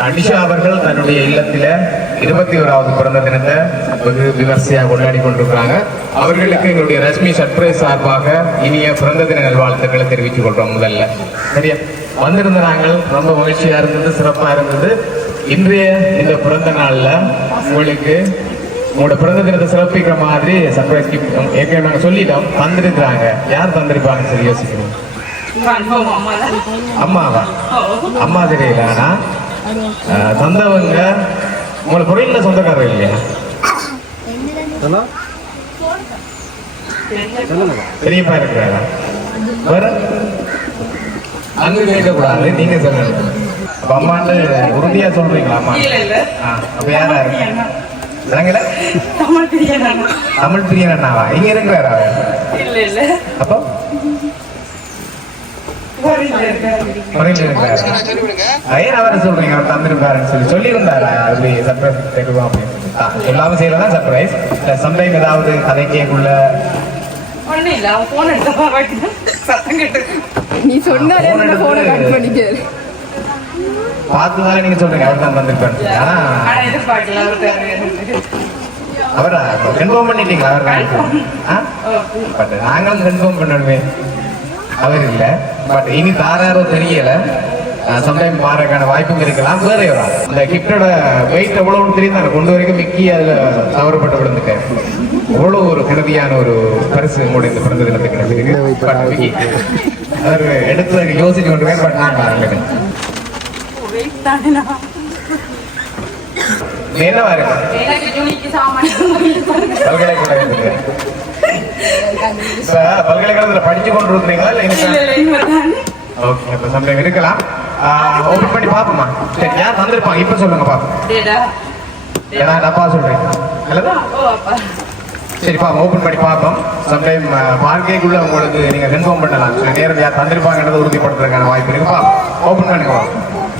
அனிஷா அவர்கள் தன்னுடைய இல்லத்தில இருபத்தி ஓராவது பிறந்த தினத்தை வெகு விமர்சையாக கொண்டாடி கொண்டிருக்கிறாங்க. அவர்களுக்கு எங்களுடைய ரஷ்மி சர்ப்ரைஸ் சார்பாக இனிய பிறந்த தின நல்வாழ்த்துக்களை தெரிவித்துக் கொள்றோம் முதல்ல. சரியா? வந்திருந்த நாங்கள் ரொம்ப மகிழ்ச்சியா இருந்தது சிறப்பா இருந்தது. இன்றைய இந்த பிறந்த நாள்ல உங்களுக்கு உங்களோட பிறந்த தினத்தை சிறப்பிக்கிற மாதிரி சர்ப்ரைஸ் கிஃப்ட் ஏற்கனவே நாங்க சொல்லிட்டோம். தந்திருக்கிறாங்க. யார் தந்திருப்பாங்கன்னு சொல்லி யோசிக்கிறோம். கன்ஃபார்ம் அம்மா தான் அம்மாவா? அம்மா தெரியல ஆனா தந்தவங்க உங்களை பொருளில் சொந்தக்காரர் இல்லையா? பெரியப்பா இருக்கிறாரா? வேற? அங்க கேட்கக்கூடாது நீங்க சொல்லணும் அப்ப அம்மான்னு உறுதியா சொல்றீங்களா அம்மா? இல்ல இல்ல. ஆ, அப்ப யாரா இருக்கு நாங்கள தமிழ் பிரியாணி தமிழ் பிரியன் அண்ணாவா? இங்க இருக்கிறாரா அவர்? இல்ல இல்ல. அப்போ? சொல்லாம செய்யறதா சர்ப்ரைஸ் சம்டைம் ஏதாவது கதைக்கேக்குள்ள ஒண்ணு இல்ல அவன் போன் எடுத்தா வைக்கணும் சத்தம் கேட்டு. நீ சொன்னாலே போனை கட் பண்ணிக்காரு பார்த்துதானே நீங்க சொல்றீங்க அவர் தான் தந்திருப்பாரு ஆனா அவரா? கன்ஃபார்ம் பண்ணிட்டீங்களா அவர் தான் ஆ? பட் நாங்களும் கன்ஃபார்ம் பண்ணணுமே. அவர் இல்ல. பட் இனி தாராரோ தெரியல. சம்டைம் மாறக்கான வாய்ப்பும் இருக்கலாம். வேற எவரா அந்த கிஃப்டோட வெயிட் எவ்வளவுன்னு தெரியும் நான் கொண்டு வரைக்கும் மிக்கி அதுல தவறுபட்டு விழுந்துட்டேன். எவ்வளவு ஒரு கருதியான ஒரு பரிசு உங்களுடைய இந்த பிறந்த தினத்துக்கு அவர் எடுத்து யோசிச்சு கொண்டு பட் நான் பாருங்க வெயிட் தானே நான் என்ன பாருங்க எனக்கு ஜூனிக்கு சாமான் இப்ப பல்கலைக்கழகத்துல படிச்சு கொண்டு இருக்கிறீங்களா இல்ல ஓகே அப்ப சம்டைம் இருக்கலாம். ஓபன் பண்ணி பாப்போமா சரி யார் தந்திருப்பாங்க இப்ப சொல்லுங்க பாப்போம் ஏன்னா டப்பா சொல்றேன். அப்பா. சரி பாப்போம் ஓபன் பண்ணி பார்ப்போம். சம்டைம் பார்க்கைக்குள்ள உங்களுக்கு நீங்க கன்ஃபார்ம் பண்ணலாம். சில நேரம் யார் தந்திருப்பாங்கன்றதை உறுதிப்படுத்துறதுக்கான வாய்ப்பு இருக்கு. பாப்போம் ஓபன் பண்ணுங்க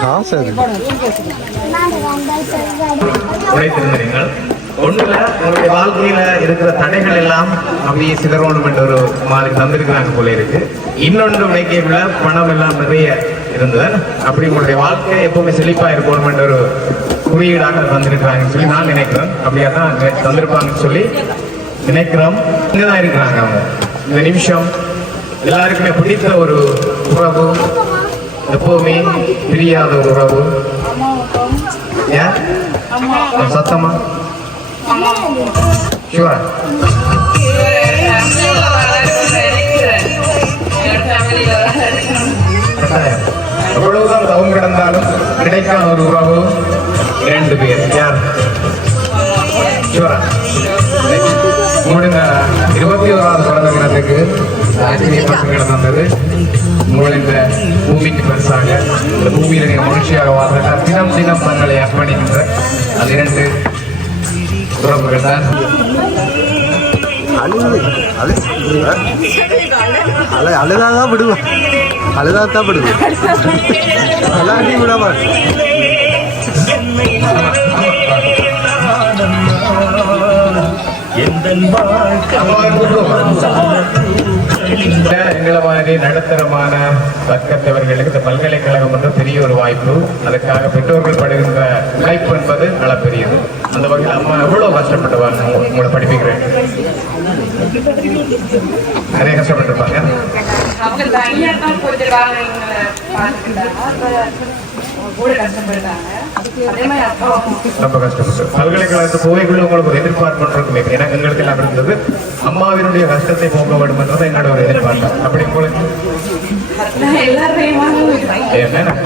காசு உழைத்திருந்தீர்கள் ஒண்ணுல உங்களுடைய வாழ்க்கையில இருக்கிற தடைகள் எல்லாம் அப்படியே சிதறணும் என்ற ஒரு மாதிரி தந்திருக்கிறாங்க போல இருக்கு இன்னொன்று உழைக்கைக்குள்ள பணம் எல்லாம் நிறைய இருந்தது அப்படி உங்களுடைய வாழ்க்கை எப்பவுமே செழிப்பா இருக்கணும் என்ற ஒரு குறியீடாக தந்திருக்கிறாங்கன்னு சொல்லி நான் நினைக்கிறேன் அப்படியா தான் தந்திருப்பாங்கன்னு சொல்லி நினைக்கிறோம் இங்கதான் இருக்கிறாங்க அவங்க. இந்த நிமிஷம் எல்லாருக்குமே பிடித்த ஒரு உறவு எப்பவுமே பிரியாத ஒரு உறவு. ஏன்? சத்தமா? ஷூரா எவ்வளவுதான் தவம் கிடந்தாலும் கிடைக்காத ஒரு உறவு இரண்டு பேர். யார்? ஷூரா உங்களுடைய இருபத்தி ஓராவது பிறந்த தினத்துக்கு ஆச்சரிய பசங்களை உங்கள் இந்த பூமிக்கு பரிசாக இந்த பூமியில நீங்க மகிழ்ச்சியாக வாழ்ற தினம் தினம் தங்களை அர்ப்பணிக்கின்ற அது இரண்டு உறவுகள் தான். அழுது அழு அழு அழுதாதான் விடுவேன் அழுதாதான் விடுவேன் எங்களை மாதிரி நடுத்தரமான வர்க்கத்தவர்களுக்கு இந்த பல்கலைக்கழகம் என்ற பெரிய ஒரு வாய்ப்பு. அதுக்காக பெற்றோர்கள் படுகின்ற உழைப்பு என்பது அளப்பெரியது. அந்த வகையில் அம்மா எவ்வளவு கஷ்டப்பட்டுவாங்க உங்க- உங்களை படிப்பிக்கிறேன் நிறைய கஷ்டப்பட்டிருப்பாங்க. அவங்க தான் கூட கஷ்டப்படுறாங்க. ரொம்ப கஷ்டப்பட்டு பல்கலைக்கழகத்து போய்க்குள்ள உங்களுக்கு ஒரு எதிர்பார்ப்பு ஒன்று இருக்கும். இப்ப எங்களுக்கு எல்லாம் இருந்தது அம்மாவினுடைய கஷ்டத்தை போக வேண்டும் என்றது என்னோட ஒரு எதிர்பார்ப்பு. அப்படி உங்களுக்கு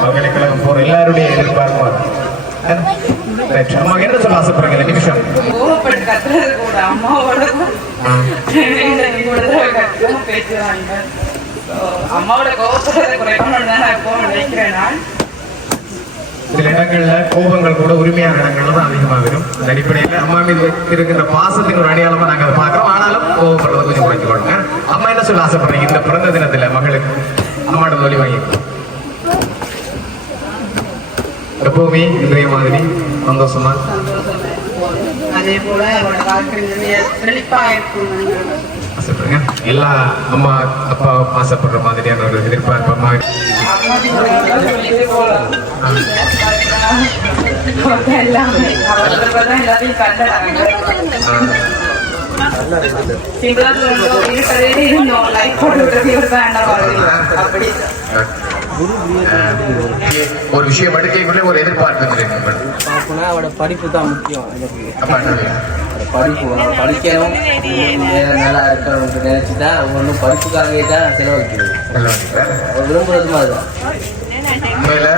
பல்கலைக்கழகம் போற எல்லாருடைய எதிர்பார்ப்பும் என்ன? சொல்ல ஆசைப்படுறீங்க? நிமிஷம். அம்மாவோட கோபத்தை குறைக்கணும்னு தான் நான் இப்போ நினைக்கிறேன். நான் சில இடங்களில் கோபங்கள் கூட உரிமையான இடங்கள்ல தான் அதிகமாக வரும் அந்த அடிப்படையில் அம்மா மீது இருக்கின்ற பாசத்தின் ஒரு அடையாளமா நாங்கள் அதை ஆனாலும் கோபப்படுறதை கொஞ்சம் குறைச்சு கொடுங்க அம்மா என்ன சொல்ல ஆசைப்படுறீங்க? இந்த பிறந்த தினத்துல மகளுக்கு அம்மாவோட தொழில் வாங்கி. எப்பவுமே இன்றைய மாதிரி சந்தோஷமா அதே போல அவரோட வாழ்க்கை நிறைய செழிப்பா இருக்கும் ஆசைப்படுங்க. எல்லா அம்மா அப்பா ஆசைப்படுற மாதிரியான ஒரு எதிர்பார்ப்பு அம்மா சிம்பிளா இருக்கிறதே இருந்தோம் லைஃப் போட்டு இவர் தான் என்ன வாழ்க்கை அப்படி ஒரு விஷயம் எடுக்கக்குள்ளே ஒரு எதிர்பார்ப்பு இருக்கு பார்க்கணும்னா அவட படிப்பு தான் முக்கியம் எனக்கு. படிப்பு படிக்கணும். நல்லா இருக்கணும் நினைச்சுட்டா ஒன்றும் படிப்புக்காகவே தான் செலவழிக்கிறது. விரும்புறது மாதிரி தான் உண்மையில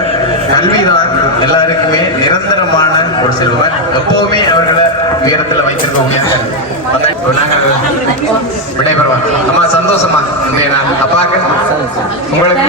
கல்விதான் எல்லாருக்குமே நிரந்தரமான ஒரு செல்வம். எப்பவுமே அவர்களை உயரத்துல நாங்க விடைபெறுவோம் அம்மா சந்தோஷமா? அப்பாக்கு உங்களுக்கு?